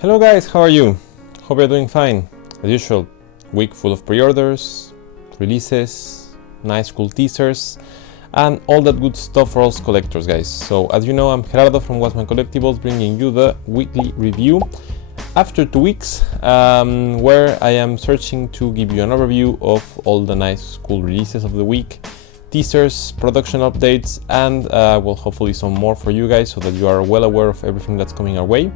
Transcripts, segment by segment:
Hello guys, how are you? Hope you're doing fine. As usual, week full of pre-orders, releases, nice cool teasers, and all that good stuff for us collectors, guys. So as you know, I'm Gerardo from Wasman Collectibles, bringing you the weekly review after 2 weeks, where I am searching to give you an overview of all the nice cool releases of the week, teasers, production updates, and well, hopefully some more for you guys so that you are well aware of everything that's coming our way,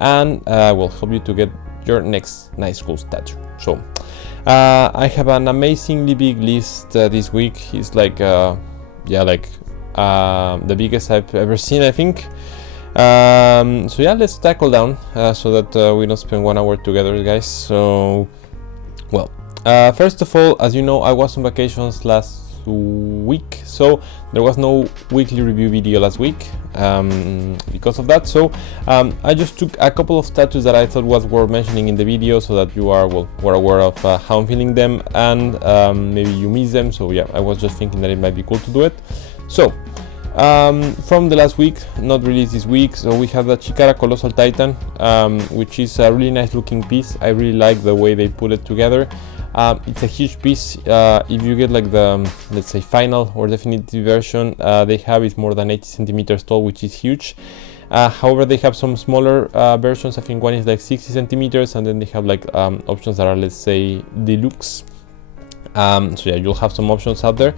and will help you to get your next nice cool statue. So I have an amazingly big list this week. It's like the biggest I've ever seen, I think. So yeah, let's tackle down so that we don't spend 1 hour together, guys. So well, first of all, as you know, I was on vacations last week, so there was no weekly review video last week because of that. So I just took a couple of statues that I thought was worth mentioning in the video so that you are were aware of how I'm feeling them, and maybe you miss them. So yeah, I was just thinking that it might be cool to do it. So from the last week, not released this week, so we have the Chikara Colossal Titan, which is a really nice looking piece. I really like the way they put it together. It's a huge piece. If you get like the, let's say, final or definitive version, they have it more than 80 centimeters tall, which is huge. However, they have some smaller versions. I think one is like 60 centimeters, and then they have like options that are, let's say, deluxe. So yeah, you'll have some options out there.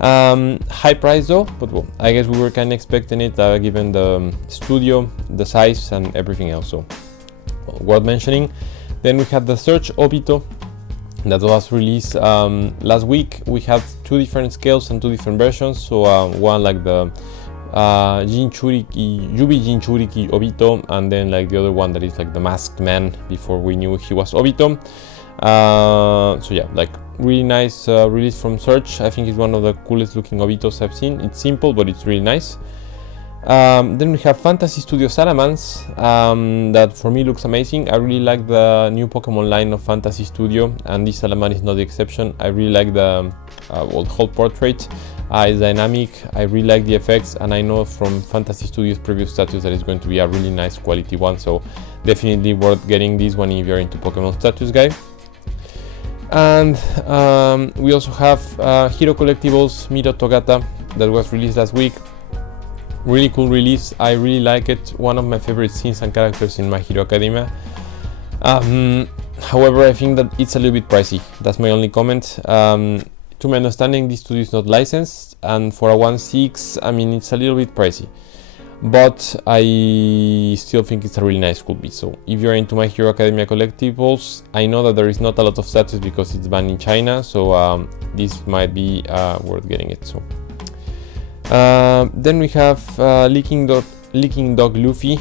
High price though, but well, I guess we were kind of expecting it given the studio, the size, and everything else. So well, worth mentioning. Then we had the Search Obito that was released last week. We had 2 different scales and 2 different versions. So one like the Jinchuriki, Yubi Jinchuriki Obito, and then like the other one that is like the masked man before we knew he was Obito. So yeah, like really nice release from Search. I think it's one of the coolest looking Obitos I've seen. It's simple, but it's really nice. Then we have Fantasy Studio Salamence, that for me looks amazing. I really like the new Pokemon line of Fantasy Studio, and this Salamence is not the exception. I really like the whole portrait. It's dynamic. I really like the effects, and I know from Fantasy Studio's previous statues that it's going to be a really nice quality one. So definitely worth getting this one if you're into Pokemon statues, guys. And we also have Hero Collectibles Miro Togata that was released last week. Really cool release. I really like it. One of my favorite scenes and characters in My Hero Academia. However, I think that it's a little bit pricey. That's my only comment. To my understanding, this studio is not licensed, and for a 1.6, I mean, it's a little bit pricey. But I still think it's a really nice cool piece. So if you're into My Hero Academia collectibles, I know that there is not a lot of statues because it's banned in China, so this might be worth getting it. So then we have Leaking Dog Luffy,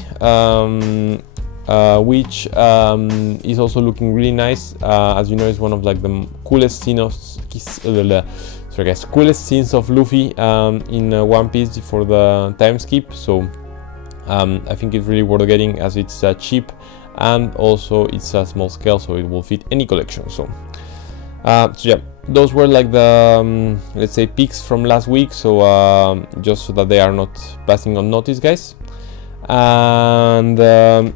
which is also looking really nice. As you know, it's one of like the coolest scenes coolest scenes of Luffy in One Piece for the time skip. So I think it's really worth getting, as it's cheap, and also it's a small scale, so it will fit any collection. So yeah, those were like the let's say picks from last week. So just so that they are not passing unnoticed, guys. And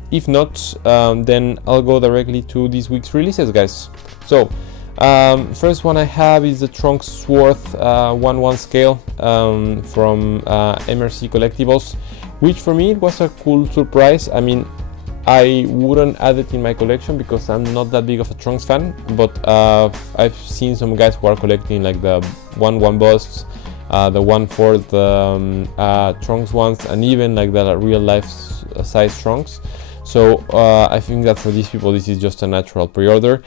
if not, then I'll go directly to this week's releases, guys. So first one I have is the Trunks Sworth 1/1 scale from MRC Collectibles, which for me it was a cool surprise. I mean, I wouldn't add it in my collection because I'm not that big of a Trunks fan, but I've seen some guys who are collecting like the 1/1 busts, the 1/4 Trunks ones, and even like the real life size Trunks. So I think that for these people this is just a natural pre-order.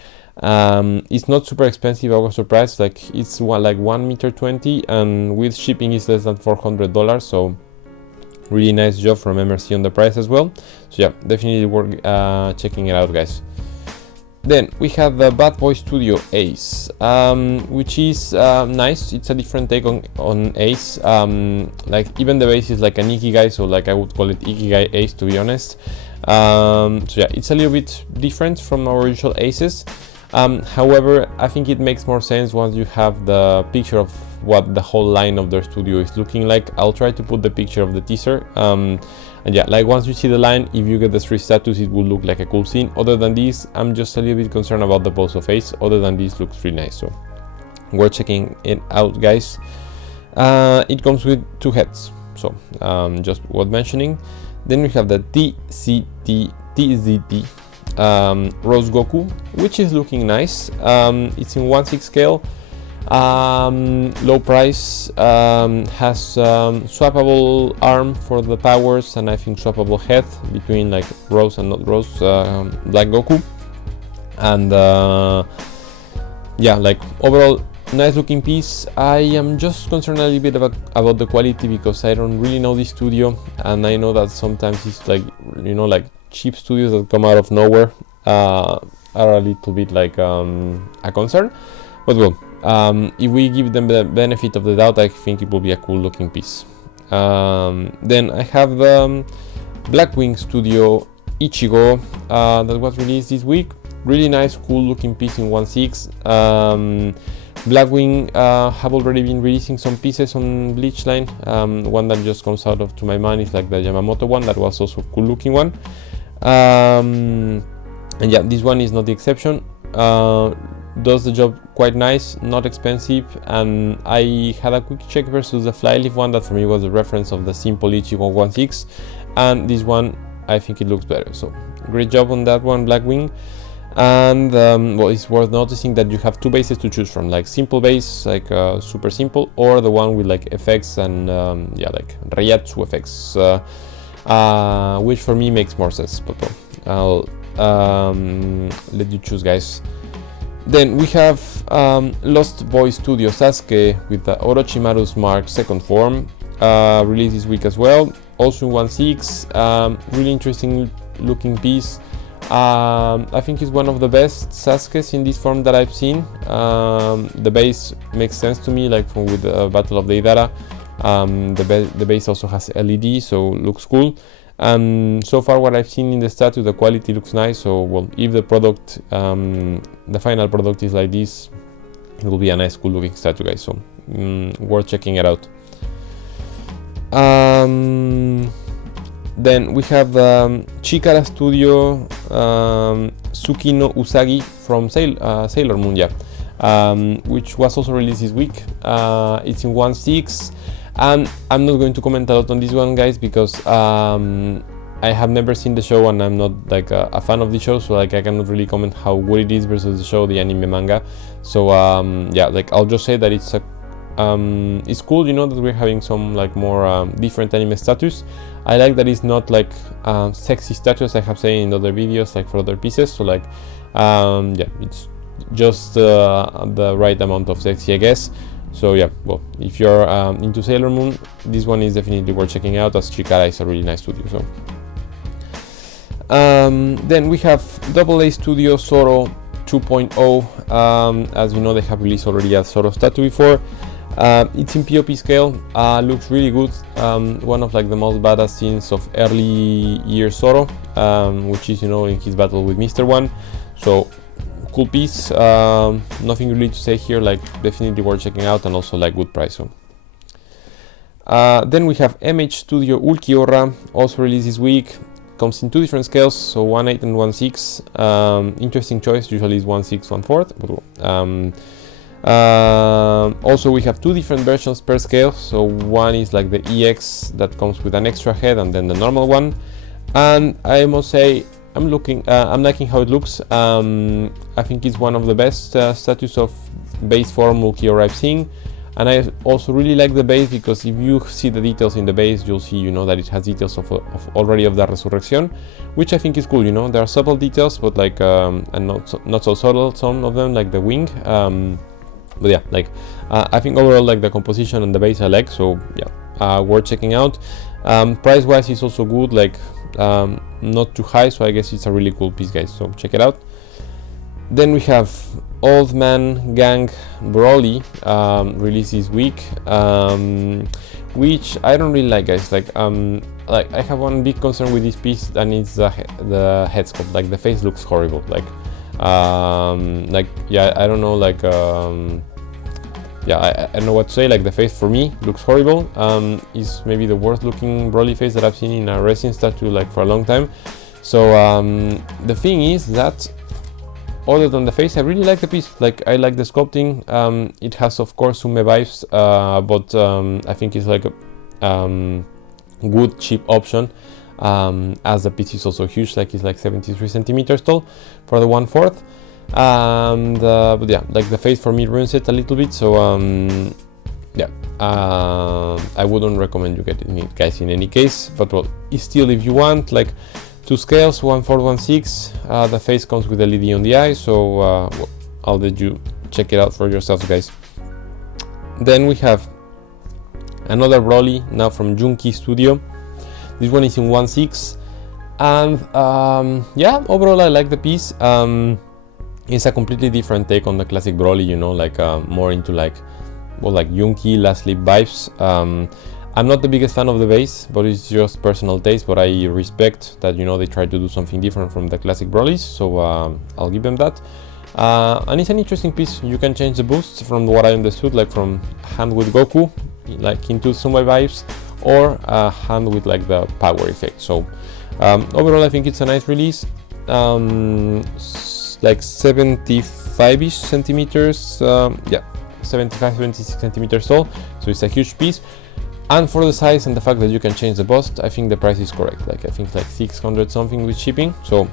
It's not super expensive. I was surprised. Like it's like 1.20 m, and with shipping is less than $400. So really nice job from MRC on the price as well. So yeah, definitely worth checking it out, guys. Then we have the Bad Boy Studio Ace, which is nice. It's a different take on Ace. Like even the base is like an Ikigai, so like I would call it Ikigai Ace, to be honest. So yeah, it's a little bit different from our usual Aces. However, I think it makes more sense once you have the picture of what the whole line of their studio is looking like. I'll try to put the picture of the teaser. And yeah, like once you see the line, if you get the 3 status, it will look like a cool scene. Other than this, I'm just a little bit concerned about the pose of face. Other than this, looks really nice, so we're checking it out, guys. It comes with 2 heads, so just worth mentioning. Then we have the TZT Rose Goku, which is looking nice. It's in 1/6 scale, low price, has swappable arm for the powers, and I think swappable head between like Rose and not Rose Black Goku. And yeah, like overall nice looking piece. I am just concerned a little bit about the quality, because I don't really know this studio, and I know that sometimes it's like, you know, like cheap studios that come out of nowhere are a little bit like a concern. But well, if we give them the benefit of the doubt, I think it will be a cool looking piece. Then I have the Blackwing Studio Ichigo that was released this week. Really nice, cool looking piece in 1/6. Blackwing have already been releasing some pieces on Bleach line. One that just comes out to my mind is like the Yamamoto one, that was also a cool looking one. And yeah, this one is not the exception. Does the job quite nice, not expensive, and I had a quick check versus the Flyleaf one that for me was the reference of the simple Ichigo 1/6, and this one I think it looks better. So great job on that one, Blackwing. And well, it's worth noticing that you have 2 bases to choose from, like simple base, like super simple, or the one with like effects and yeah, like Reiatsu effects, which for me makes more sense, but well, I'll let you choose, guys. Then we have Lost Boy Studio Sasuke with the Orochimaru's Mark 2nd form, released this week as well, also in 1/6. Really interesting looking piece. I think it's one of the best Sasukes in this form that I've seen. The base makes sense to me, like with the Battle of the Idara. The base also has LED, so looks cool. And so far what I've seen in the statue, the quality looks nice. So well, if the product, the final product is like this, it will be a nice, cool looking statue, guys. So worth checking it out. Then we have Chikara Studio Tsukino Usagi from Sailor Moon, yeah, which was also released this week. It's in 1/6, and I'm not going to comment a lot on this one, guys, because I have never seen the show and I'm not like a fan of the show, so like I cannot really comment how good it is versus the show, the anime, manga. So yeah, like I'll just say that it's cool, you know, that we're having some like more different anime status. I like that it's not like sexy status I have said in other videos, like for other pieces. So like yeah, it's just the right amount of sexy, I guess. So yeah, well, if you're into Sailor Moon, this one is definitely worth checking out, as Chikara is a really nice studio. So then we have AA Studio Zoro 2.0. As you know, they have released already a Zoro statue before. It's in POP scale, looks really good. One of like the most badass scenes of early year Zoro, which is, you know, in his battle with Mr. One. So cool piece. Nothing really to say here, like definitely worth checking out, and also like good price. So then we have MH Studio Ultiora, also released this week. Comes in 2 different scales, so 1/8 and 1/6. Interesting choice, usually is 1/6, 1/4. Also we have 2 different versions per scale, so one is like the EX that comes with an extra head, and then the normal one. And I must say, I'm liking how it looks. I think it's one of the best statues of base form Ultiora I've seen. And I also really like the base, because if you see the details in the base, you'll see, you know, that it has details of already of the Resurrection, which I think is cool. You know, there are subtle details, but like and not so subtle, some of them, like the wing. But yeah, like I think overall, like the composition and the base I like. So yeah, worth checking out. Price wise is also good, like not too high, so I guess it's a really cool piece, guys. So check it out. Then we have Old Man Gang Broly, released this week, which I don't really like, guys. Like I have one big concern with this piece, and it's the head sculpt. Like the face looks horrible. Like yeah, I don't know, like yeah, I don't know what to say. Like the face for me looks horrible. Is maybe the worst looking Broly face that I've seen in a resin statue like for a long time. So the thing is that other than the face, I really like the piece. Like I like the sculpting. It has of course Sume vibes, but I think it's like a good cheap option. As the piece is also huge, like it's like 73 centimeters tall for the 1/4. But yeah, like the face for me ruins it a little bit. So yeah, I wouldn't recommend you getting it, guys, in any case. But well, still, if you want like 2 scales, 1/4, 1/6, the face comes with a LED on the eye. So well, I'll let you check it out for yourselves, guys. Then we have another Broly now from Junki Studio. This one is in 1/6, and yeah, overall I like the piece. It's a completely different take on the classic Broly, you know, like more into like, well, like Junki Last Leap vibes. I'm not the biggest fan of the base, but it's just personal taste. But I respect that, you know, they try to do something different from the classic Brolys, so I'll give them that. And it's an interesting piece. You can change the boosts from what I understood, like from hand with Goku, like into Sume vibes, or hand with like the power effect. So overall I think it's a nice release. Like 75-ish centimeters, yeah, 75-76 centimeters tall, so it's a huge piece. And for the size and the fact that you can change the bust, I think the price is correct. Like I think like 600 something with shipping. So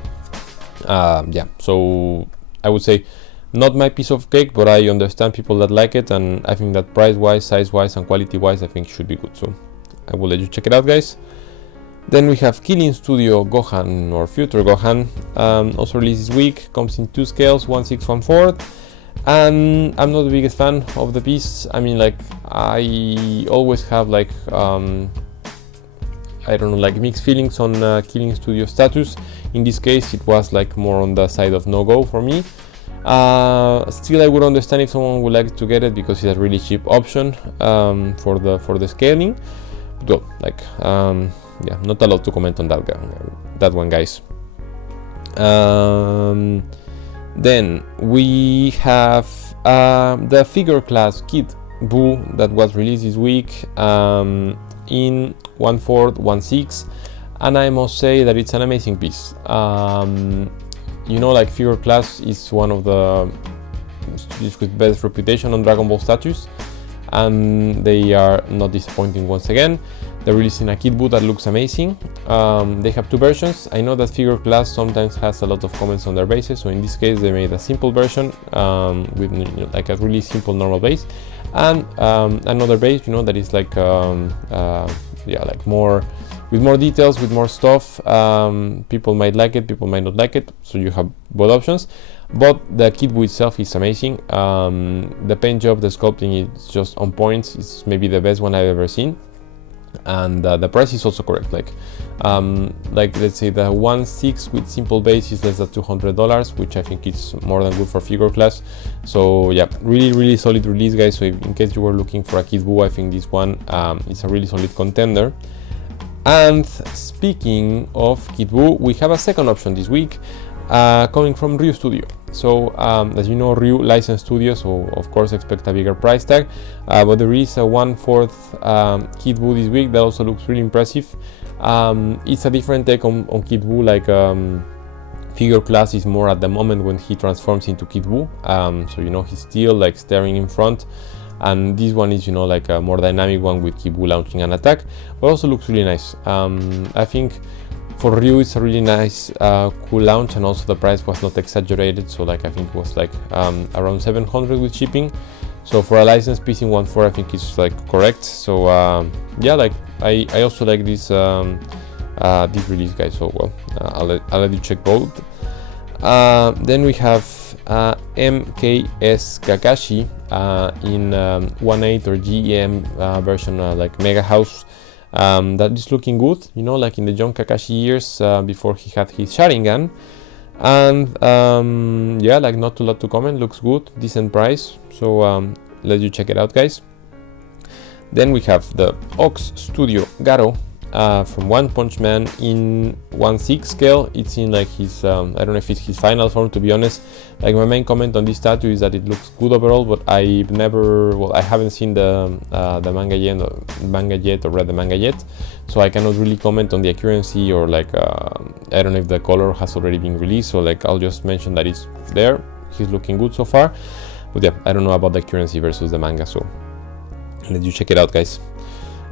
yeah, so I would say not my piece of cake, but I understand people that like it, and I think that price wise, size wise, and quality wise, I think it should be good. So I will let you check it out, guys. Then we have Killing Studio Gohan, or Future Gohan, also released this week. Comes in 2 scales, 1/6, 1/4, and I'm not the biggest fan of the piece. I mean, like I always have like I don't know, like mixed feelings on Killing Studio status. In this case, it was like more on the side of no go for me. Still, I would understand if someone would like to get it because it's a really cheap option for the scaling. But like yeah, not allowed to comment on that one, guys. Then we have the figure class Kid Buu that was released this week in 1/4, 1/6, and I must say that it's an amazing piece. You know, like figure class is one of the studios with best reputation on Dragon Ball statues, and they are not disappointing once again. They're releasing a Kid Buu that looks amazing. They have 2 versions. I know that figure class sometimes has a lot of comments on their bases, so in this case they made a simple version with, you know, like a really simple normal base, and another base, you know, that is like yeah, like more with more details, with more stuff. People might like it, people might not like it, so you have both options. But the Kid Buu itself is amazing. The paint job, the sculpting is just on point. It's maybe the best one I've ever seen. And the price is also correct. Like let's say the 1/6 with simple base is less than $200, which I think is more than good for figure class. So yeah, really solid release, guys. So if, in case you were looking for a Kid Buu, I think this one is a really solid contender. And speaking of Kid Buu, we have a second option this week, coming from Ryu Studio. So as you know, Ryu licensed studio, so of course expect a bigger price tag, but there is a 1/4 Kid Buu this week that also looks really impressive. It's a different take on Kid Buu. Like figure class is more at the moment when he transforms into Kid Buu, so you know, he's still like staring in front, and this one is, you know, like a more dynamic one with Kid Buu launching an attack, but also looks really nice. I think for Ryu it's a really nice cool launch, and also the price was not exaggerated, so like I think it was like around 700 with shipping. So for a licensed piece in 1/4, I think it's like correct. So yeah, like I also like this this release, guys. So well, I'll let you check both. Then we have MKS Kakashi in 1/8 or GEM version, like Mega House. That is looking good, you know, like in the young Kakashi years before he had his Sharingan. And yeah, like not a lot to comment, looks good, decent price. So let you check it out, guys. Then we have the Aux Studio Garo from One Punch Man in 1/6 scale. It's in like his I don't know if it's his final form, to be honest. Like, my main comment on this statue is that it looks good overall, but I haven't seen the manga yet, or read the manga yet, so I cannot really comment on the accuracy, or like I don't know if the color has already been released. So like, I'll just mention that it's there. He's looking good so far, but yeah, I don't know about the accuracy versus the manga, so let you check it out, guys.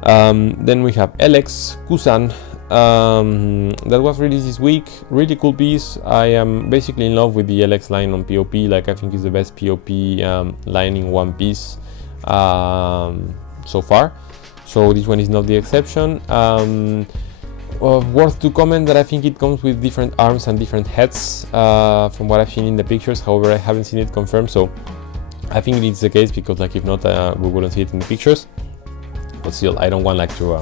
Then we have LX Kusan, that was released this week. Really cool piece. I am basically in love with the LX line on POP. Like, I think it's the best POP line in One Piece so far, so this one is not the exception. Worth to comment that I think it comes with different arms and different heads from what I've seen in the pictures. However, I haven't seen it confirmed, so I think it's the case, because like, if not, we wouldn't see it in the pictures. But still, I don't want like to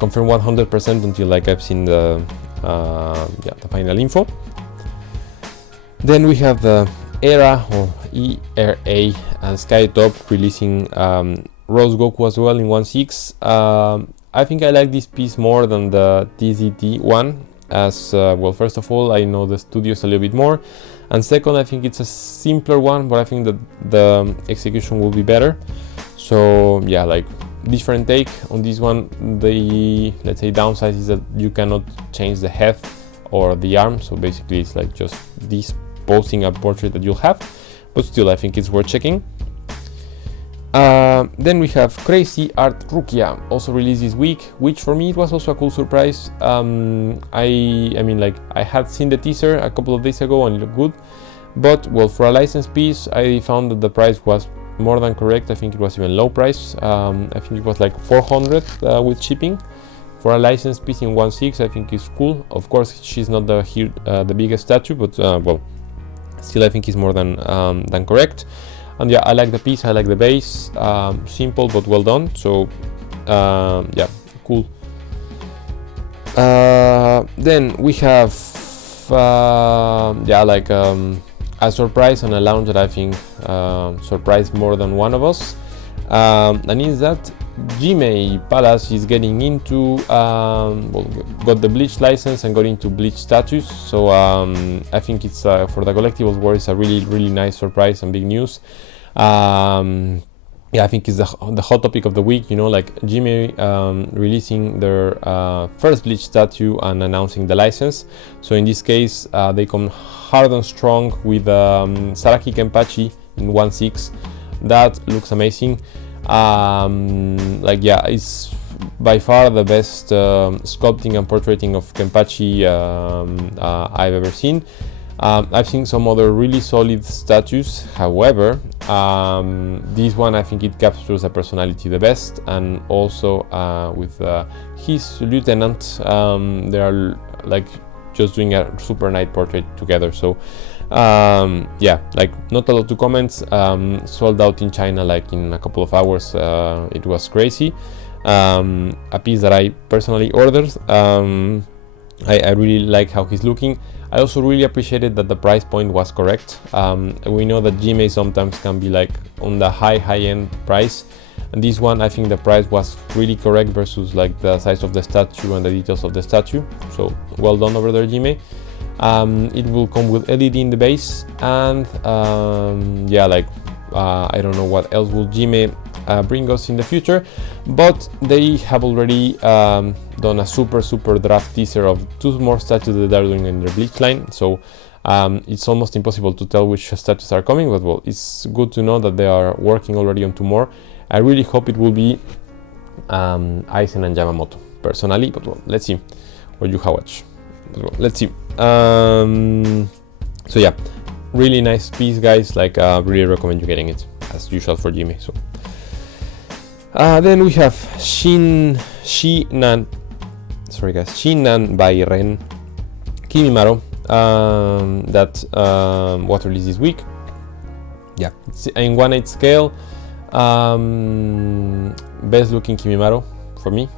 confirm 100% until like I've seen the final info. Then we have the ERA or ERA and Skytop releasing Rose Goku as well in 1/6. I think I like this piece more than the TZT one, as well, first of all, I know the studios a little bit more, and second, I think it's a simpler one, but I think that the execution will be better. So yeah, like, different take on this one. The, let's say, downside is that you cannot change the head or the arm, so basically it's like just this posing a portrait that you'll have, but still I think it's worth checking. Then we have Crazy Art Rukia, also released this week, which for me it was also a cool surprise. I mean, like, I had seen the teaser a couple of days ago and it looked good, but well, for a licensed piece I found that the price was more than correct. I think it was even low price. I think it was like 400 with shipping for a licensed piece in 1/6. I think it's cool. Of course, she's not the biggest statue, but well, still I think it's more than correct. And yeah, I like the piece, I like the base, simple but well done. So yeah, cool. Then we have a surprise and a launch that I think surprised more than one of us, and is that Jimei Palace is getting into got the Bleach license and got into Bleach status. So I think it's for the collectibles world, it's a really nice surprise and big news. Yeah, I think it's the hot topic of the week, you know, like Jimei releasing their first Bleach statue and announcing the license. So in this case, they come hard and strong with Saraki Kenpachi in 1/6. That looks amazing. Like, yeah, it's by far the best sculpting and portraiting of Kenpachi I've ever seen. I've seen some other really solid statues, however, this one I think it captures the personality the best, and also with his lieutenant, they are like just doing a super nice portrait together. So yeah, like, not a lot to comment. Sold out in China like in a couple of hours. It was crazy. A piece that I personally ordered. I really like how he's looking. I also really appreciated that the price point was correct. We know that Jimei sometimes can be like on the high end price, and this one I think the price was really correct versus like the size of the statue and the details of the statue. So well done over there, Jimei. It will come with LED in the base, and yeah, like I don't know what else will Jimei bring us in the future, but they have already done a super draft teaser of 2 more statues that they're doing in their Bleach line. So it's almost impossible to tell which statues are coming, but well, it's good to know that they are working already on 2 more. I really hope it will be Aizen and Yamamoto personally, but well, let's see. Or Yuhawatch, but well, let's see. So yeah, really nice piece, guys. Like, really recommend you getting it as usual for Jimei. So then we have Shinan by Ren Kimimaro, that was released this week. Yeah, it's in 1/8 scale. Best looking Kimimaro for me.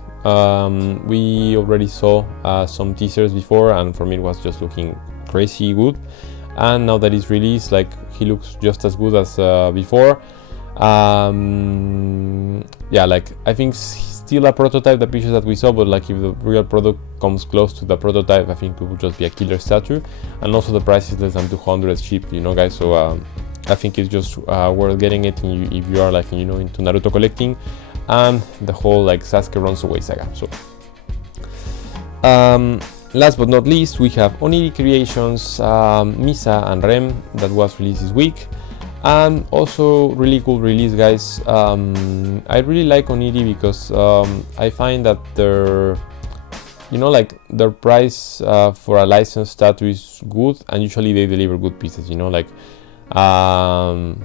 We already saw some teasers before, and for me it was just looking crazy good, and now that it's released, like, he looks just as good as before. Yeah, like, I think still a prototype, the pictures that we saw, but like if the real product comes close to the prototype, I think it would just be a killer statue. And also the price is less than 200 cheap, you know, guys. So I think it's just worth getting it if you are like, you know, into Naruto collecting and the whole like Sasuke runs away saga. So last but not least, we have Oniri Creations Misa and Rem that was released this week. And also really cool release, guys. I really like Oniri because I find that their, you know, like their price for a licensed statue is good, and usually they deliver good pieces, you know, like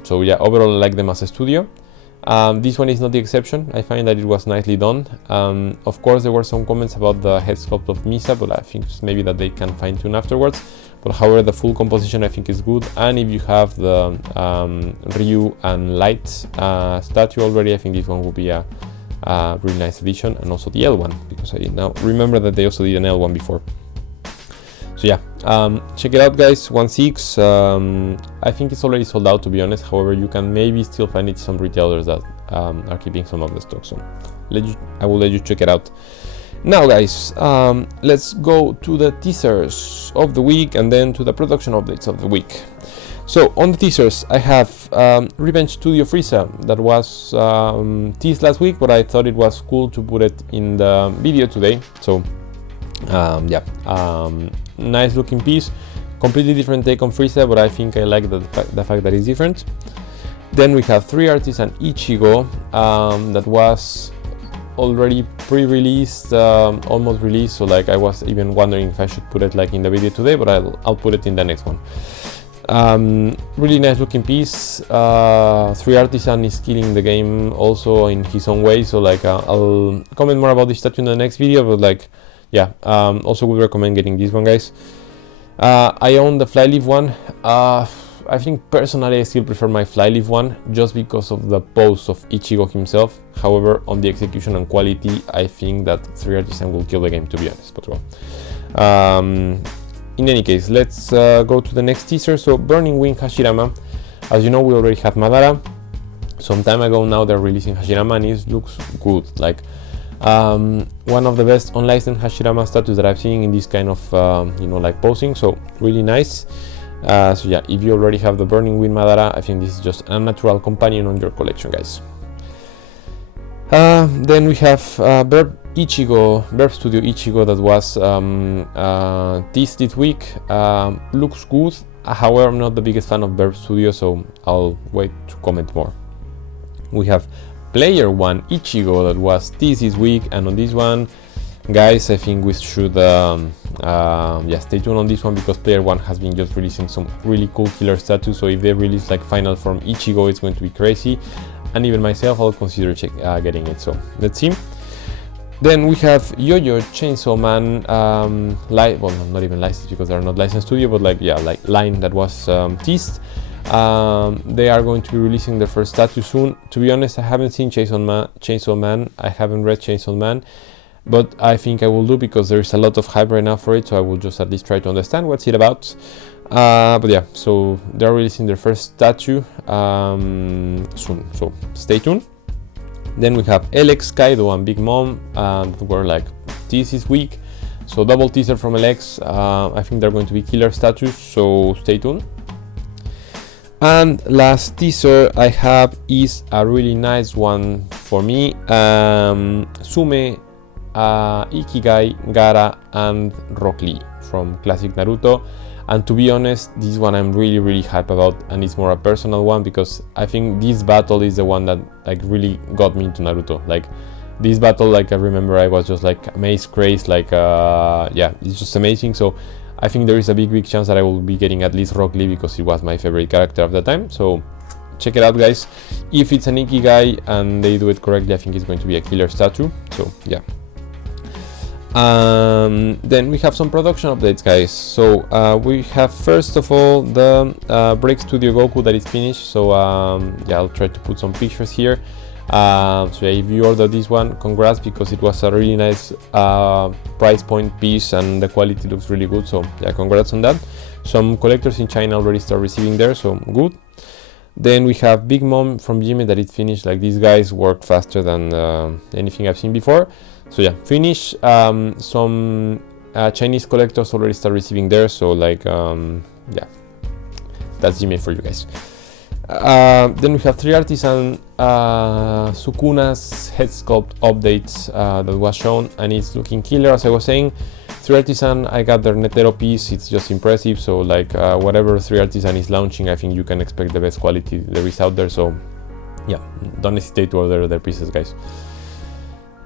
so yeah, overall I like them as a studio. This one is not the exception. I find that it was nicely done. Of course, there were some comments about the head sculpt of Misa, but I think maybe that they can fine tune afterwards. But however, the full composition I think is good. And if you have the Ryu and Light statue already, I think this one will be a really nice addition. And also the L one, because I now remember that they also did an L one before. So yeah, check it out, guys. 1.6. I think it's already sold out, to be honest. However, you can maybe still find it some retailers that are keeping some of the stock. So I will let you check it out. Now, guys, let's go to the teasers of the week and then to the production updates of the week. So on the teasers, I have Revenge Studio Frieza that was teased last week, but I thought it was cool to put it in the video today. So yeah, nice looking piece, completely different take on Frieza, but I think I like the fact that it's different. Then we have 3 artists and Ichigo that was already pre-released, almost released, so like I was even wondering if I should put it like in the video today, but I'll put it in the next one. Really nice looking piece. 3 Artisan is killing the game also in his own way, so like I'll comment more about this statue in the next video, but like yeah, also would recommend getting this one, guys. I own the Flyleaf one. I think personally I still prefer my Flyleaf one just because of the pose of Ichigo himself. However, on the execution and quality, I think that 3 Artisan will kill the game, to be honest. But well, in any case, let's go to the next teaser. So Burning Wing Hashirama. As you know, we already have Madara. Some time ago now they're releasing Hashirama, and it looks good. Like one of the best unlicensed Hashirama statues that I've seen in this kind of you know, like posing. So really nice. So yeah, if you already have the Burning Wind Madara, I think this is just a natural companion on your collection, guys. Then we have Verb Studio Ichigo that was teased this week. Looks good. However, I'm not the biggest fan of Verb Studio, so I'll wait to comment more. We have Player One Ichigo that was teased this week, and on this one, guys, I think we should yeah, stay tuned on this one, because Player One has been just releasing some really cool killer statues. So if they release like final form Ichigo, it's going to be crazy, and even myself, I'll consider getting it. So let's see. Then we have Yo-Yo Chainsaw Man, well, not even licensed because they're not licensed studio, but like yeah, like line that was teased. They are going to be releasing their first statue soon. To be honest, I haven't seen Chainsaw Man. I haven't read Chainsaw Man, but I think I will do, because there is a lot of hype right now for it, so I will just at least try to understand what's it about. But yeah, so they're releasing their first statue soon, so stay tuned. Then we have LX, Kaido and Big Mom that were like teased this week, so double teaser from LX. I think they're going to be killer statues, so stay tuned. And last teaser I have is a really nice one for me. Sume, Ikigai, Gara and Rock Lee from Classic Naruto. And to be honest, this one I'm really hyped about, and it's more a personal one, because I think this battle is the one that like really got me into Naruto. Like this battle, like I remember I was just like amazed, crazed, like yeah, it's just amazing. So I think there is a big chance that I will be getting at least Rock Lee, because he was my favorite character of the time. So check it out, guys. If it's an Ikigai and they do it correctly, I think it's going to be a killer statue. So yeah. Then we have some production updates, guys. So we have first of all the Break Studio Goku that is finished. So yeah, I'll try to put some pictures here. So yeah, if you ordered this one, congrats, because it was a really nice price point piece and the quality looks really good. So yeah, congrats on that. Some collectors in China already start receiving there, so good. Then we have Big Mom from Jime that it finished. Like, these guys work faster than anything I've seen before. So yeah, finish. Some Chinese collectors already start receiving theirs. So like, yeah, that's Jime for you guys. Then we have 3 Artisan Sukuna's head sculpt updates that was shown, and it's looking killer. As I was saying, 3 Artisan, I got their Netero piece. It's just impressive. So like, whatever 3 Artisan is launching, I think you can expect the best quality there is out there. So yeah, don't hesitate to order their pieces, guys.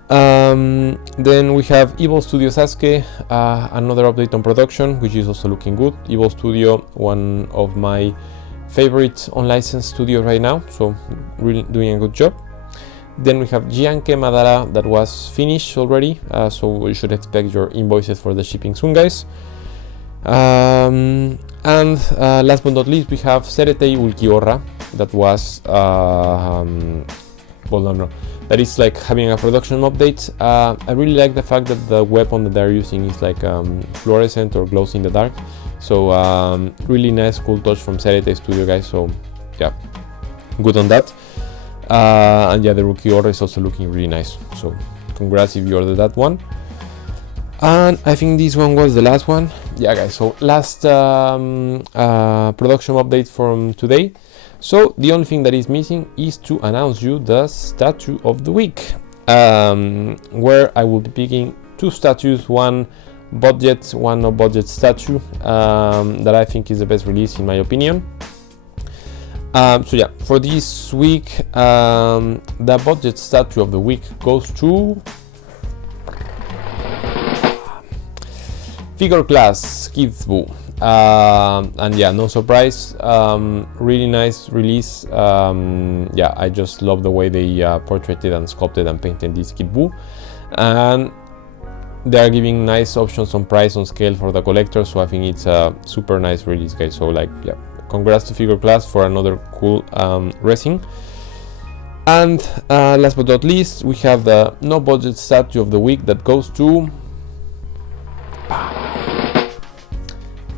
Then we have Aux Studio Sasuke, another update on production, which is also looking good. Aux Studio, one of my favorite unlicensed studio right now, so really doing a good job. Then we have Jianke Madara that was finished already, so you should expect your invoices for the shipping soon, guys. And last but not least, we have Serite Ultiora that was that is like having a production update. I really like the fact that the weapon that they're using is like fluorescent or glows in the dark. So really nice, cool touch from Serite Studio, guys. So yeah, good on that. And yeah, the rookie order is also looking really nice. So congrats if you ordered that one. And I think this one was the last one. Yeah, guys. So last production update from today. So the only thing that is missing is to announce you the statue of the week, where I will be picking 2 statues, one budget, one no budget statue, that I think is the best release in my opinion. So yeah, for this week, the budget statue of the week goes to Figure Class Kids Boo. And yeah, no surprise, really nice release. Yeah, I just love the way they portrayed and sculpted and painted this Kid Boo, and they are giving nice options on price, on scale for the collector. So I think it's a super nice release, guys. So like, yeah, congrats to Figure Class for another cool resin. And last but not least, we have the no budget statue of the week that goes to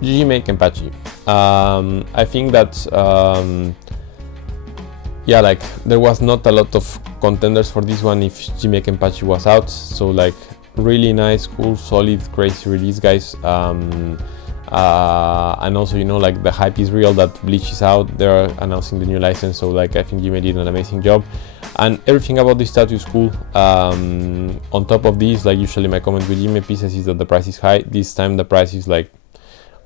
Kenpachi. I think that yeah, like there was not a lot of contenders for this one if Kenpachi was out. So like, really nice, cool, solid, crazy release, guys. And also, you know, like the hype is real that Bleach is out. They're announcing the new license, so like I think Jime did an amazing job, and everything about this statue is cool. On top of this, like usually my comment with Jime pieces is that the price is high. This time the price is like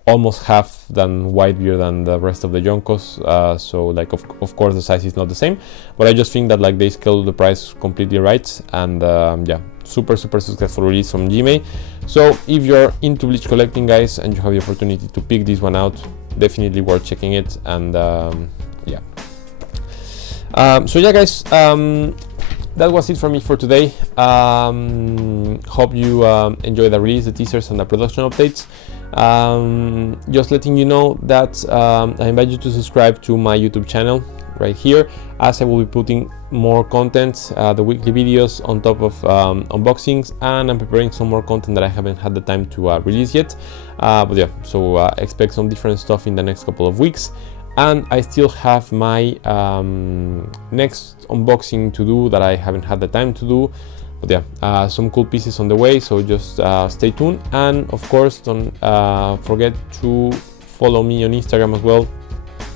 almost half than wider than the rest of the Yonkos, so like of course the size is not the same, but I just think that like they scaled the price completely right, and yeah, super successful release from Jime. So if you're into Bleach collecting, guys, and you have the opportunity to pick this one out, definitely worth checking it. And yeah, so yeah, guys, that was it for me for today. Hope you enjoy the release, the teasers, and the production updates. Just letting you know that I invite you to subscribe to my YouTube channel right here, as I will be putting more content, the weekly videos on top of unboxings, and I'm preparing some more content that I haven't had the time to release yet. But yeah, so expect some different stuff in the next couple of weeks. And I still have my next unboxing to do that I haven't had the time to do. But yeah, some cool pieces on the way, so just stay tuned. And of course, don't forget to follow me on Instagram as well,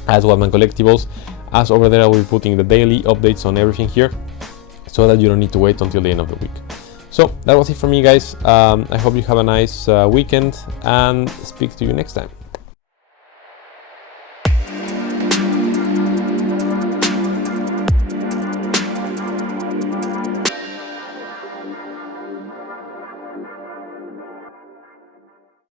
as Wasman Collectibles, as over there I will be putting the daily updates on everything here, so that you don't need to wait until the end of the week. So that was it for me, guys. I hope you have a nice weekend, and speak to you next time.